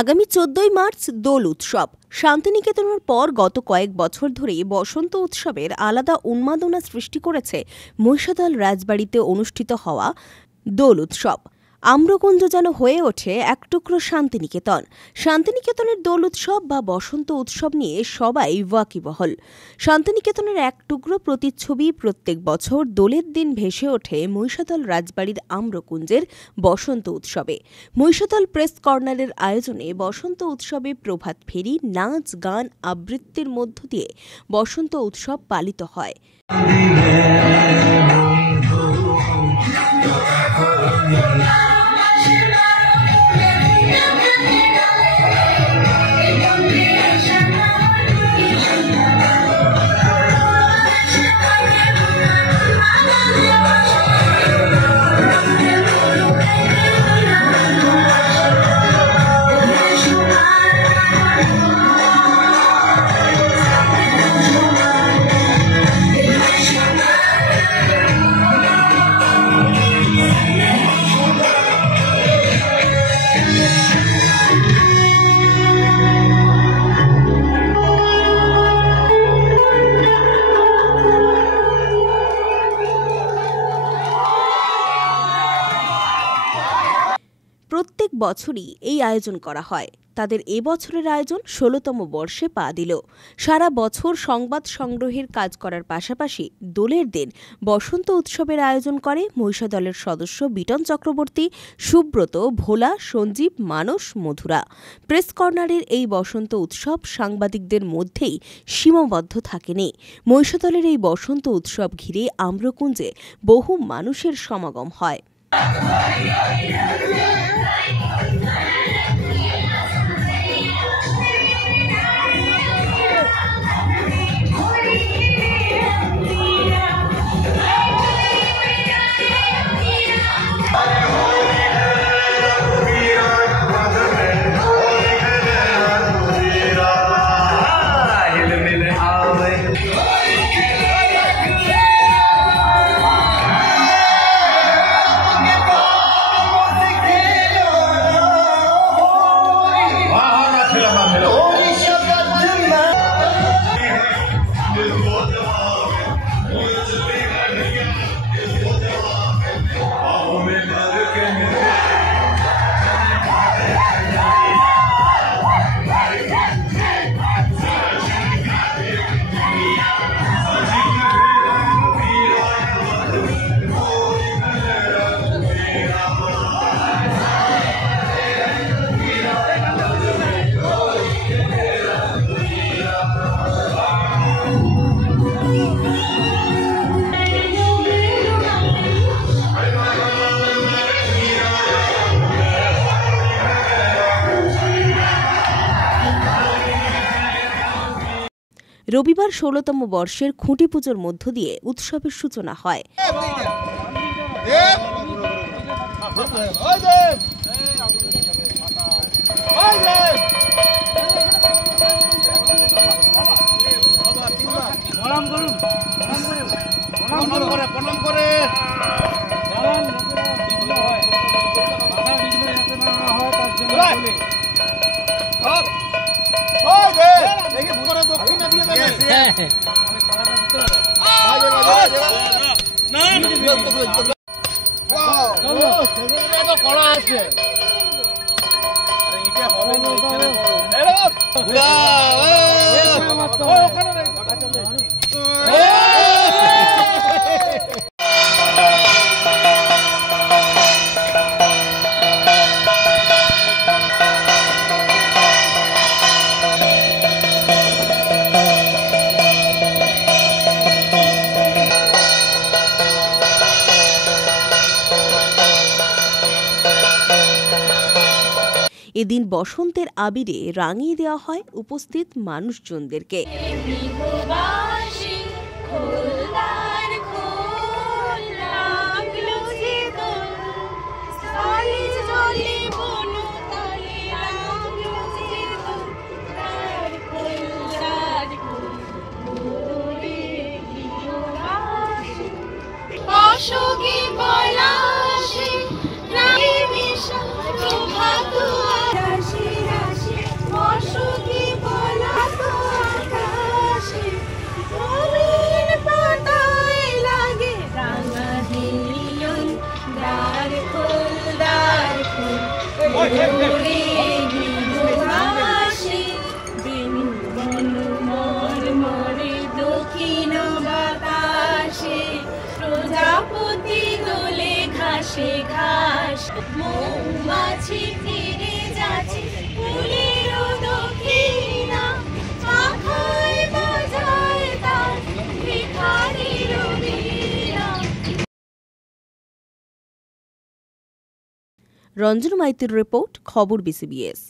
আগামী ১৪ই মার্চ দোল উৎসব। শান্তিনিকেতনের পর গত কয়েক বছর ধরে বসন্ত উৎসবের আলাদা উন্মাদনা সৃষ্টি করেছে মহিষাদল রাজবাড়িতে অনুষ্ঠিত হওয়া দোল উৎসব। আম্রকুঞ্জ যেন হয়ে ওঠে এক টুকরো শান্তিনিকেতন। শান্তিনিকেতনের দোল উৎসব বা বসন্ত উৎসব নিয়ে সবাই ওয়াকিবহল। শান্তিনিকেতনের এক টুকরো প্রতিচ্ছবি প্রত্যেক বছর দোলের দিন ভেসে ওঠে মহিষাদল রাজবাড়ির আম্রকুঞ্জের বসন্ত উৎসবে। মহিষাদল প্রেস কর্নারের আয়োজনে বসন্ত উৎসবে প্রভাত ফেরি, নাচ, গান, আবৃত্তির মধ্য দিয়ে বসন্ত উৎসব পালিত হয়। প্রত্যেক বছরই এই আয়োজন করা হয়। তাদের এবছরের আয়োজন ১৬তম বর্ষে পা দিল। সারা বছর সংবাদ সংগ্রহের কাজ করার পাশাপাশি দোলের দিন বসন্ত উৎসবের আয়োজন করে মহিষাদলের সদস্য বিটন চক্রবর্তী, সুব্রত, ভোলা, সঞ্জীব, মানস, মধুরা। প্রেস কর্নারের এই বসন্ত উৎসব সাংবাদিকদের মধ্যেই সীমাবদ্ধ থাকেনি। মহিষাদলের এই বসন্ত উৎসব ঘিরে আম্রকুঞ্জে বহু মানুষের সমাগম হয়। রবিবার ১৬তম বর্ষের খুঁটি পুজোর মধ্য দিয়ে উৎসবের সূচনা হয়। এদিন বসন্তের আবিরে রাঙিয়ে দেওয়া হয় উপস্থিত মানুষজনদেরকে। প্রজাপতি দোলে ঘাসে ঘাস, মৌমাছি ফিরে যাচ্ছে ফুলের দক্ষিণা, পাখায় বাজায় তার ভিখারির বীণা। রঞ্জন মাইতির রিপোর্ট, খবর BCBS।